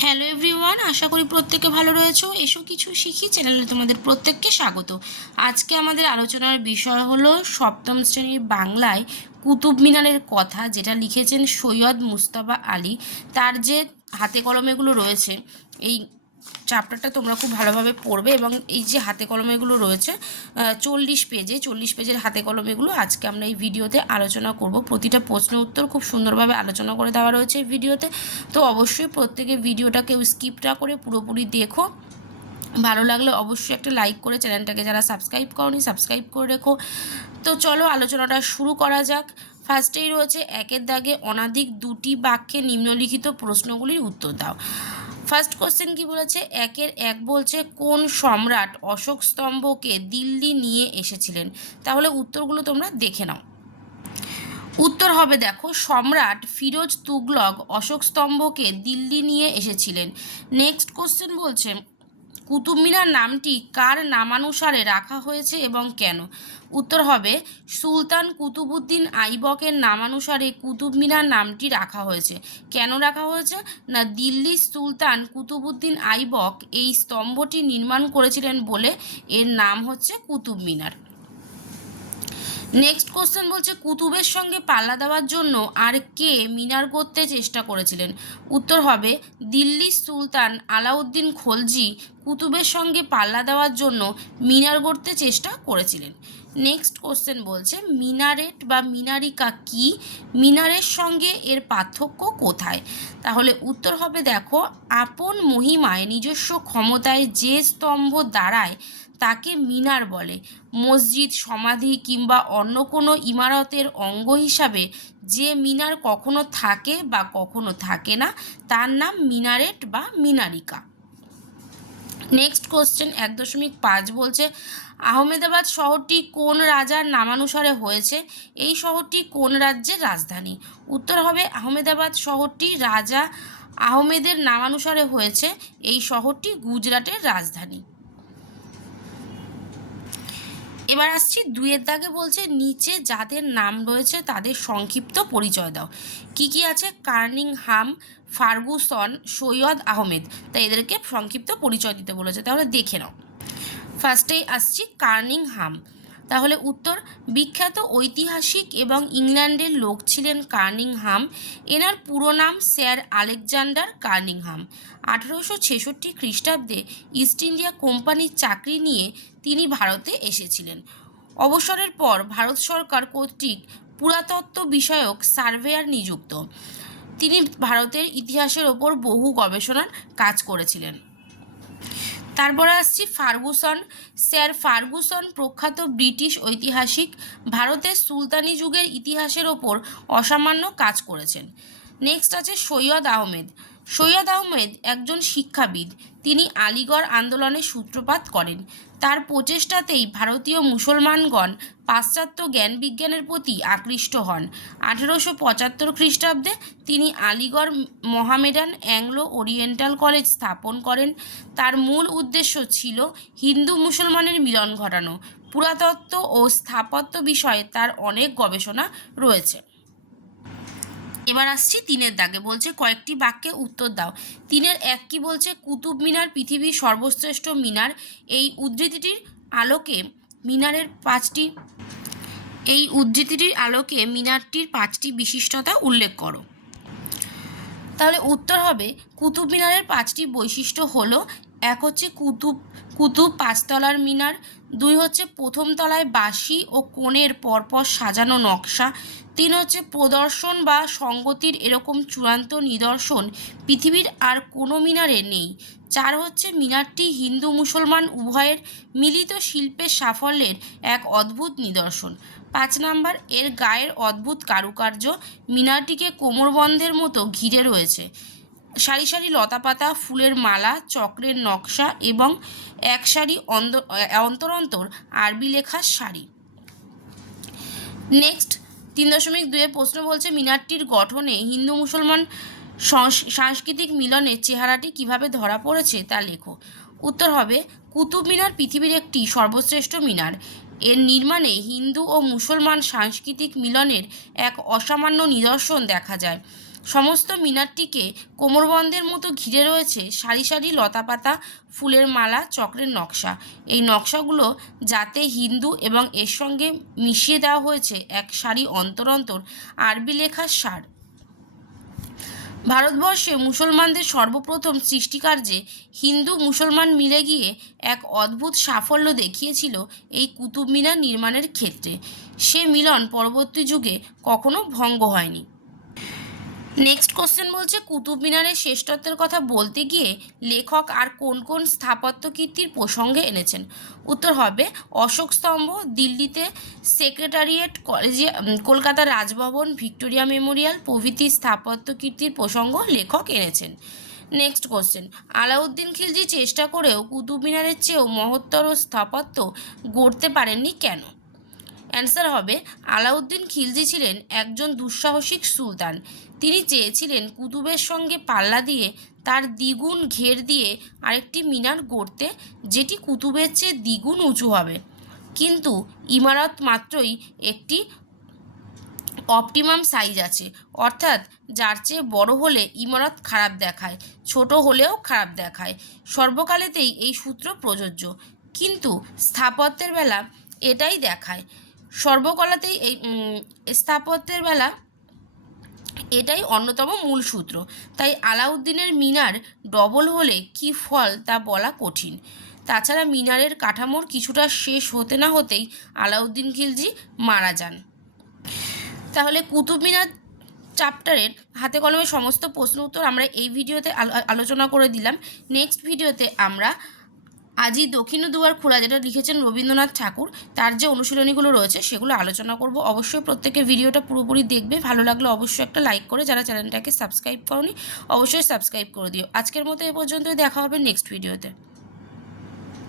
Hello everyone আশা করি প্রত্যেকে ভালো রয়েছো। এসো কিছু শিখি চ্যানেলে তোমাদের প্রত্যেককে স্বাগত। আজকে আমাদের আলোচনার বিষয় হলো সপ্তম শ্রেণির বাংলায় কুতুব মিনারের কথা, যেটা লিখেছেন সৈয়দ মুস্তাফা আলী। তার যে হাতে কলমেগুলো রয়েছে, এই চ্যাপ্টারটা তোমরা খুব ভালোভাবে পড়বে এবং এই যে হাতে কলমেগুলো রয়েছে চল্লিশ পেজে, চল্লিশ পেজের হাতে কলমেগুলো আজকে আমরা এই ভিডিওতে আলোচনা করব। প্রতিটা প্রশ্ন উত্তর খুব সুন্দরভাবে আলোচনা করে দেওয়া রয়েছে এই ভিডিওতে। তো অবশ্যই প্রত্যেকে ভিডিওটা কেউ স্কিপ না করে পুরোপুরি দেখো। ভালো লাগলে অবশ্যই একটা লাইক করে চ্যানেলটাকে যারা সাবস্ক্রাইব করনি সাবস্ক্রাইব করে রেখো। তো চলো আলোচনাটা শুরু করা যাক। ফার্স্টেই রয়েছে, একের দাগে অনাধিক দুটি বাক্যে নিম্নলিখিত প্রশ্নগুলির উত্তর দাও। ফার্স্ট কোশ্চেন কি বলেছে? একের এক বলছে, কোন সম্রাট অশোক স্তম্ভকে দিল্লি নিয়ে এসেছিলেন? তাহলে উত্তরগুলো তোমরা দেখে নাও। উত্তর হবে দেখো, সম্রাট ফিরোজ তুগলক অশোক স্তম্ভকে দিল্লি নিয়ে এসেছিলেন। নেক্সট কোশ্চেন বলছে কুতুব মিনার নামটি কার নামানুসারে রাখা হয়েছে এবং কেন? উত্তর হবে, সুলতান কুতুবুদ্দিন আইবকের নামানুসারে কুতুব মিনার নামটি রাখা হয়েছে। কেন রাখা হয়েছে? না, দিল্লির সুলতান কুতুবুদ্দিন আইবক এই স্তম্ভটি নির্মাণ করেছিলেন বলে এর নাম হচ্ছে কুতুব মিনার নেক্সট কোশ্চেন বলছে, কুতুবের সঙ্গে পাল্লা দেওয়ার জন্য আর কে মিনার করতে চেষ্টা করেছিলেন? উত্তর হবে দিল্লির সুলতান আলাউদ্দিন খলজি কুতুবের সঙ্গে পাল্লা দেওয়ার জন্য মিনার গড়তে চেষ্টা করেছিলেন। নেক্সট কোশ্চেন বলছে, মিনারেট বা মিনারিকা কি? মিনারের সঙ্গে এর পার্থক্য কোথায়? তাহলে উত্তর হবে, দেখো, আপন মহিমায় নিজস্ব ক্ষমতায় যে স্তম্ভ দাঁড়ায় তাকে মিনার বলে। মসজিদ, সমাধি কিংবা অন্য কোনো ইমারতের অঙ্গ হিসাবে যে মিনার কখনো থাকে বা কখনো থাকে না, তার নাম মিনারেট বা মিনারিকা। নেক্সট কোশ্চেন এক দশমিক পাঁচ বলছে, আহমেদাবাদ শহরটি কোন রাজার নামানুসারে হয়েছে? এই শহরটি কোন রাজ্যের রাজধানী? উত্তর হবে, আহমেদাবাদ শহরটি রাজা আহমেদের নামানুসারে হয়েছে। এই শহরটি গুজরাটের রাজধানী। এবার আসছি দুয়ের দাগে বলছে, নিচে যাদের নাম রয়েছে তাদের সংক্ষিপ্ত পরিচয় দাও। কি কি আছে? Cunningham, Fergusson, Syed Ahmed. তাই এদেরকে সংক্ষিপ্ত পরিচয় দিতে বলেছে। তাহলে দেখে নাও। ফার্স্টেই আসছি কার্নিংহাম। তাহলে উত্তর, বিখ্যাত ঐতিহাসিক এবং ইংল্যান্ডের লোক ছিলেন কার্নিংহাম। এনার পুরো নাম স্যার আলেকজান্ডার কার্নিংহাম। আঠারোশো ছেষট্টি খ্রিস্টাব্দে ইস্ট ইন্ডিয়া কোম্পানির চাকরি নিয়ে তিনি ভারতে এসেছিলেন। অবসরের পর ভারত সরকার কর্তৃক পুরাতত্ত্ব বিষয়ক সার্ভেয়ার নিযুক্ত। তিনি ভারতের ইতিহাসের ওপর বহু গবেষণার কাজ করেছিলেন। তারপরে আসছি ফার্গুসন। স্যার ফার্গুসন প্রখ্যাত ব্রিটিশ ঐতিহাসিক ভারতের সুলতানি যুগের ইতিহাসের ওপর অসামান্য কাজ করেছেন। নেক্সট আছে সৈয়দ আহমেদ। সৈয়দ আহমেদ একজন শিক্ষাবিদ। তিনি আলিগড় আন্দোলনের সূত্রপাত করেন। তার প্রচেষ্টাতেই ভারতীয় মুসলমানগণ পাশ্চাত্য জ্ঞান বিজ্ঞানের প্রতি আকৃষ্ট হন। আঠেরোশো পঁচাত্তর খ্রিস্টাব্দে তিনি Aligarh Mohammedan Anglo Oriental college স্থাপন করেন। তার মূল উদ্দেশ্য ছিল হিন্দু মুসলমানের মিলন ঘটানো। পুরাতত্ত্ব ও স্থাপত্য বিষয়ে তার অনেক গবেষণা রয়েছে। এবার আসছি তিনের দাগে। বলছে, কয়েকটি বাক্যে উত্তর দাও। তিনের এক কি বলছে, কুতুব মিনার পৃথিবীর সর্বশ্রেষ্ঠ মিনার। এই উদ্ধৃতিটির আলোকে মিনারের পাঁচটি, এই উদ্ধৃতিটির আলোকে মিনারটির পাঁচটি বিশিষ্টতা উল্লেখ করো। তাহলে উত্তর হবে, কুতুব মিনারের পাঁচটি বৈশিষ্ট্য হলো এক হচ্ছে কুতুব কুতুব পাঁচতলার মিনার, দুই হচ্ছে প্রথম তলায় বাঁশি ও কোণের পরপর সাজানো নকশা, তিন হচ্ছে প্রদর্শন বা সঙ্গতির এরকম চূড়ান্ত নিদর্শন পৃথিবীর আর কোনো মিনারে নেই। চার হচ্ছে মিনারটি হিন্দু মুসলমান উভয়ের মিলিত শিল্পের সাফল্যের এক অদ্ভুত নিদর্শন। পাঁচ নাম্বার, এর গায়ের অদ্ভুত কারুকার্য, মিনারটিকে কোমরবন্ধের মতো ঘিরে রয়েছে। সারি সারি লতাপাতা, ফুলের মালা, চক্রের নকশা এবং এক সারি অন্তর অন্তর আরবি লেখার শাড়ি নেক্সট তিন দশমিক দুয়ে প্রশ্ন বলছে, মিনারটির গঠনে হিন্দু মুসলমান সাংস্কৃতিক মিলনের চেহারাটি কীভাবে ধরা পড়েছে তা লেখো। উত্তর হবে, কুতুব মিনার পৃথিবীর একটি সর্বশ্রেষ্ঠ মিনার। এর নির্মাণে হিন্দু ও মুসলমান সাংস্কৃতিক মিলনের এক অসামান্য নিদর্শন দেখা যায়। সমস্ত মিনারটিকে কোমরবন্ধের মতো ঘিরে রয়েছে সারি সারি লতাপাতা, ফুলের মালা, চক্রের নকশা। এই নকশাগুলো যাতে হিন্দু এবং এর সঙ্গে মিশিয়ে দেওয়া হয়েছে এক সারি অন্তর অন্তর আরবি লেখার সার। ভারতবর্ষে মুসলমানদের সর্বপ্রথম সৃষ্টিকার্যে হিন্দু মুসলমান মিলে গিয়ে এক অদ্ভুত সাফল্য দেখিয়েছিল এই কুতুব মিনার নির্মাণের ক্ষেত্রে। সে মিলন পরবর্তী যুগে কখনো ভঙ্গ হয়নি। নেক্সট কোশ্চেন বলছে, কুতুব মিনারের শ্রেষ্ঠত্বের কথা বলতে গিয়ে লেখক আর কোন কোন স্থাপত্য কীর্তির প্রসঙ্গে এনেছেন? উত্তর হবে, অশোক স্তম্ভ, দিল্লিতে সেক্রেটারিয়েট কলেজে কলকাতার রাজভবন, ভিক্টোরিয়া মেমোরিয়াল, প্রভৃতি স্থাপত্য কীর্তির প্রসঙ্গ লেখক এনেছেন। নেক্সট কোশ্চেন আলাউদ্দিন খিলজি চেষ্টা করেও কুতুব মিনারের চেয়েও মহত্তর স্থাপত্য গড়তে পারেননি কেন? অ্যান্সার হবে, আলাউদ্দিন খিলজি ছিলেন একজন দুঃসাহসিক সুলতান। তিনি চেয়েছিলেন কুতুবের সঙ্গে পাল্লা দিয়ে তার দ্বিগুণ ঘের দিয়ে আরেকটি মিনার গড়তে, যেটি কুতুবের চেয়ে দ্বিগুণ উঁচু হবে। কিন্তু ইমারত মাত্রই একটি অপটিমাম সাইজ আছে, অর্থাৎ যার চেয়ে বড় হলে ইমারত খারাপ দেখায়, ছোট হলেও খারাপ দেখায়। সর্বকালেতেই এই সূত্র প্রযোজ্য। কিন্তু স্থাপত্যের বেলা এটাই দেখায়। সর্বকলাতেই এই স্থাপত্যের বেলা এটাই অন্যতম মূল সূত্র। তাই আলাউদ্দিনের মিনার ডবল হলে কি ফল তা বলা কঠিন। তাছাড়া মিনারের কাঠামোর কিছুটা শেষ হতে না হতেই আলাউদ্দিন খিলজি মারা যান। তাহলে কুতুব মিনার চ্যাপ্টারের হাতে কলমে সমস্ত প্রশ্ন উত্তর আমরা এই ভিডিওতে আলো- আলোচনা করে দিলাম। নেক্সট ভিডিওতে আমরা আজই দক্ষিণ দুয়ার খোলা যেটা লিখেছেন রবীন্দ্রনাথ ঠাকুর, তার যে অনুশীলনীগুলো রয়েছে সেগুলো আলোচনা করব। অবশ্যই প্রত্যেকের ভিডিওটা পুরোপুরি দেখবে। ভালো লাগলে অবশ্যই একটা লাইক করে যারা চ্যানেলটাকে সাবস্ক্রাইব করনি, অবশ্যই সাবস্ক্রাইব করে দিও। আজকের মতো এ পর্যন্তই। দেখা হবে নেক্সট ভিডিওতে